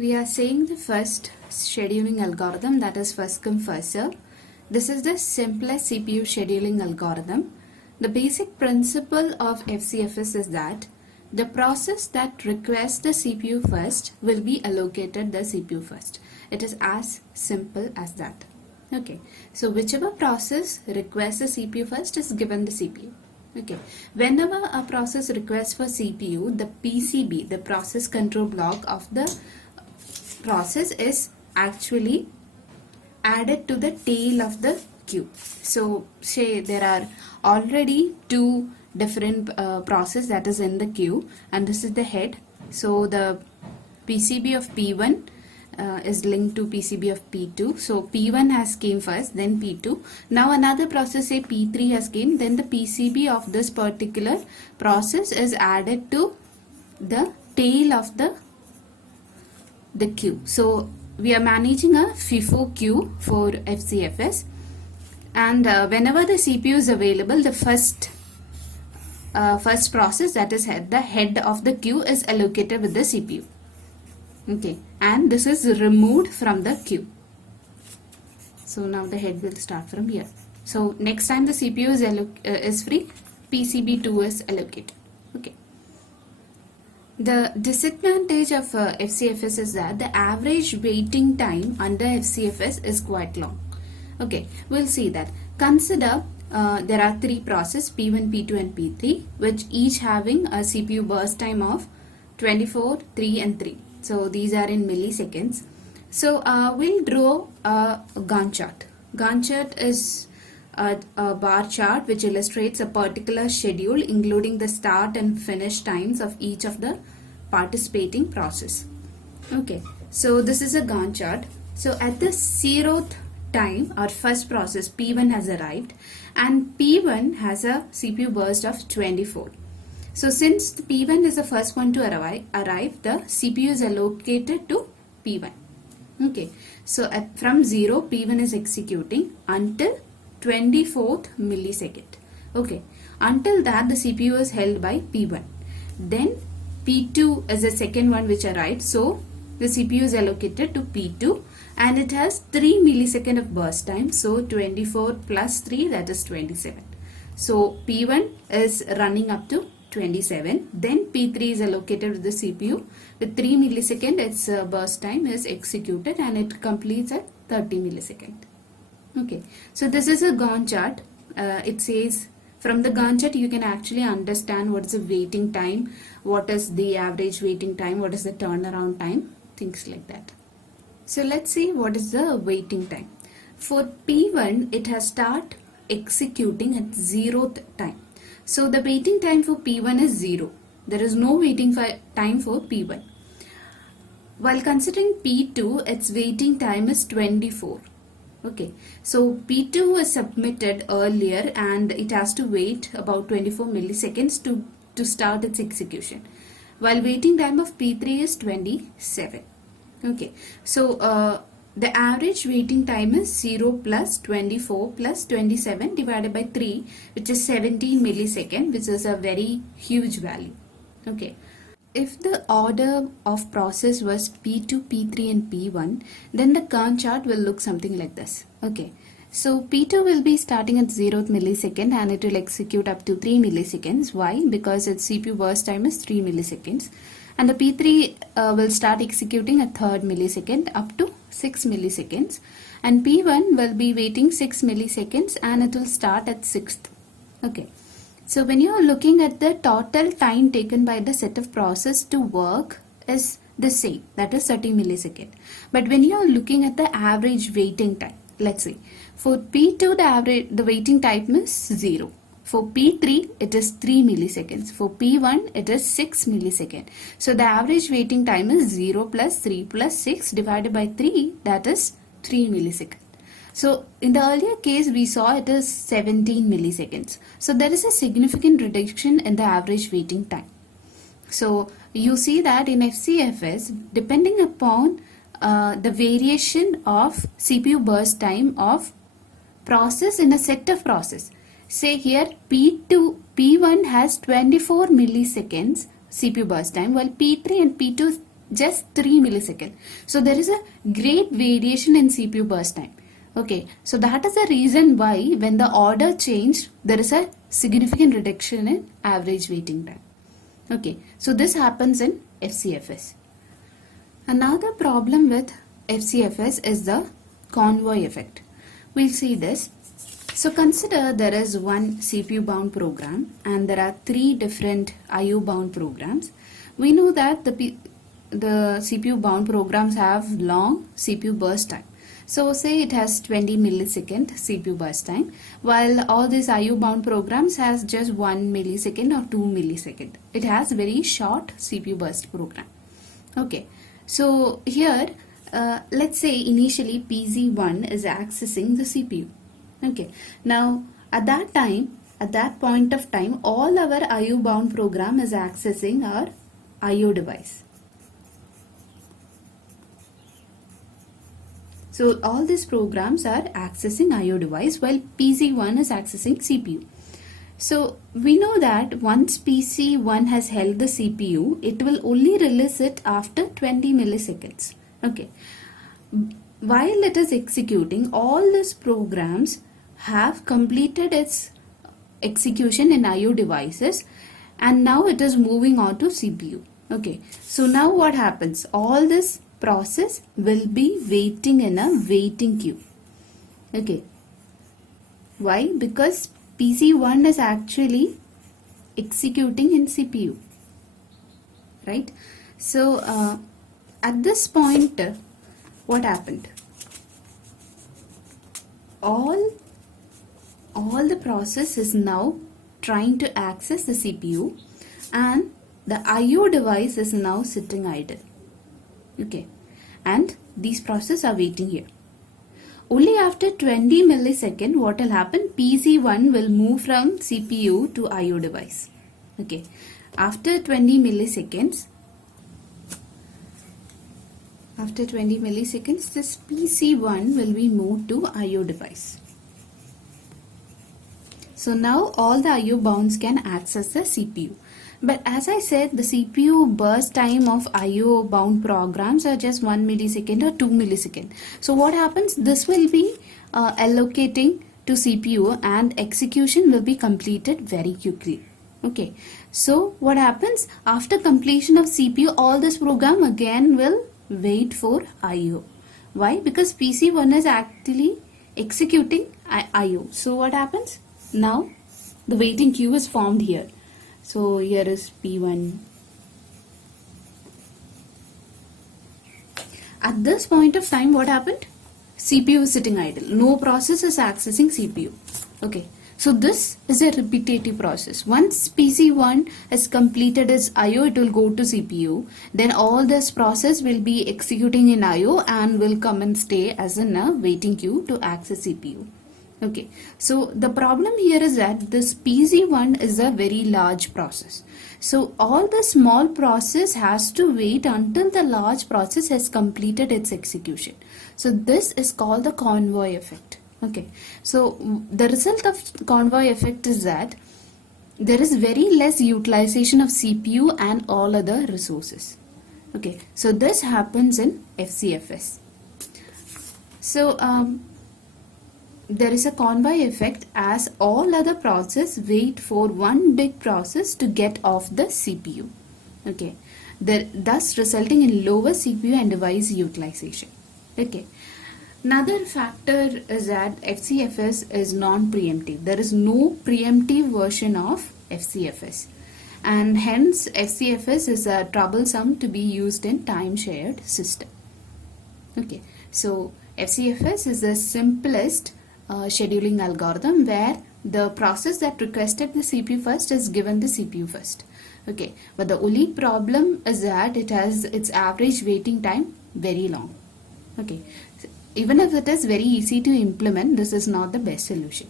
We are saying the first scheduling algorithm, that is first come first serve. This is the simplest CPU scheduling algorithm. The basic principle of FCFS is that the process that requests the CPU first will be allocated the CPU first. It is as simple as that. Okay, so whichever process requests the CPU first is given the CPU. Okay, whenever a process requests for CPU, the PCB, the process control block of the process, is actually added to the tail of the queue. So say there are already two different process that is in the queue, and this is the head. So the PCB of P1 is linked to PCB of P2. So P1 has came first, then P2. Now another process, say P3 has came, then the PCB of this particular process is added to the tail of the queue. So we are managing a FIFO queue for FCFS, and whenever the CPU is available, the first process, that is the head of the queue, is allocated with the CPU. Okay, and this is removed from the queue. So now the head will start from here. So next time the CPU is free, PCB2 is allocated. Okay. The disadvantage of FCFS is that the average waiting time under FCFS is quite long. Okay, we'll see that. Consider there are three processes, P1, P2 and P3, which each having a CPU burst time of 24, 3 and 3. So these are in milliseconds. So we'll draw a Gantt chart. Gantt chart is a bar chart which illustrates a particular schedule including the start and finish times of each of the participating process. Okay, so this is a Gantt chart. So at the 0th time, our first process P1 has arrived, and P1 has a CPU burst of 24. So since the P1 is the first one to arrive, the CPU is allocated to P1. Okay, so from 0, P1 is executing until 24th millisecond. Okay, until that the CPU is held by P1. Then P2 is the second one which arrived, so the CPU is allocated to P2, and it has 3 millisecond of burst time. So 24 plus 3, that is 27. So P1 is running up to 27. Then P3 is allocated with the CPU. With 3 millisecond, its burst time is executed, and it completes at 30 millisecond. Okay, so this is a Gantt chart. It says from the Gantt chart you can actually understand what is the waiting time, what is the average waiting time, what is the turnaround time, things like that. So let's see what is the waiting time. For P1, it has start executing at 0th time. So the waiting time for P1 is 0. There is no waiting time for P1. While considering P2, its waiting time is 24. Okay, so P2 was submitted earlier and it has to wait about 24 milliseconds to start its execution, while waiting time of P3 is 27. Okay, so the average waiting time is 0 plus 24 plus 27 divided by 3, which is 17 millisecond, which is a very huge value. Okay, if the order of process was P2, P3 and P1, then the Gantt chart will look something like this. Okay, so P2 will be starting at 0th millisecond and it will execute up to 3 milliseconds. Why? Because its CPU burst time is 3 milliseconds. And the P3 will start executing at 3rd millisecond up to 6 milliseconds, and P1 will be waiting 6 milliseconds and it will start at 6th. Okay, so when you are looking at the total time taken by the set of process to work is the same, that is 30 milliseconds. But when you are looking at the average waiting time, let's see, for P2 the waiting time is 0. For P3, it is 3 milliseconds. For P1, it is 6 milliseconds. So the average waiting time is 0 plus 3 plus 6 divided by 3, that is 3 milliseconds. So in the earlier case, we saw it is 17 milliseconds. So there is a significant reduction in the average waiting time. So you see that in FCFS, depending upon the variation of CPU burst time of process in a set of process. Say here P1 has 24 milliseconds CPU burst time, while P3 and P2 just 3 milliseconds. So there is a great variation in CPU burst time. Okay, so that is the reason why when the order changed, there is a significant reduction in average waiting time. Okay, so this happens in FCFS. Another problem with FCFS is the convoy effect. We'll see this. So consider there is one CPU bound program and there are 3 different IO bound programs. We know that the CPU bound programs have long CPU burst time. So say it has 20 millisecond CPU burst time, while all these IO bound programs has just 1 millisecond or 2 millisecond. It has very short CPU burst program. Okay, so here let's say initially PC1 is accessing the CPU. Okay, now at that point of time, all our IO bound program is accessing our IO device. So all these programs are accessing IO device while PC1 is accessing CPU. So we know that once PC1 has held the CPU, it will only release it after 20 milliseconds. Okay. While it is executing, all these programs have completed its execution in IO devices and now it is moving on to CPU. Okay. So now what happens? All this process will be waiting in a waiting queue. Okay. Why? Because PC1 is actually executing in CPU. Right? So at this point, what happened? All the process is now trying to access the CPU and the IO device is now sitting idle. Okay, and these processes are waiting here. Only after 20 milliseconds, what will happen? PC1 will move from CPU to IO device. Okay, after 20 milliseconds, this PC1 will be moved to IO device. So now all the IO bounds can access the CPU. But as I said, the CPU burst time of IO bound programs are just 1 millisecond or 2 milliseconds. So what happens? This will be allocating to CPU and execution will be completed very quickly. Okay. So what happens? After completion of CPU, all this program again will wait for IO. Why? Because PC1 is actually executing IO. So what happens? Now the waiting queue is formed here. So here is P1. At this point of time, what happened? CPU is sitting idle. No process is accessing CPU. Okay. So this is a repetitive process. Once PC1 has completed its IO, it will go to CPU. Then all this process will be executing in IO and will come and stay as in a waiting queue to access CPU. Okay, so the problem here is that this PC1 is a very large process. So all the small process has to wait until the large process has completed its execution. So this is called the convoy effect. Okay, so the result of convoy effect is that there is very less utilization of CPU and all other resources. Okay, so this happens in FCFS. So there is a convoy effect as all other processes wait for one big process to get off the CPU. Okay, thus resulting in lower CPU and device utilization. Okay, another factor is that FCFS is non-preemptive. There is no preemptive version of FCFS, and hence FCFS is troublesome to be used in time-shared system. Okay, so FCFS is the simplest scheduling algorithm where the process that requested the CPU first is given the CPU first. Okay, but the only problem is that it has its average waiting time very long. Okay, even if it is very easy to implement, this is not the best solution.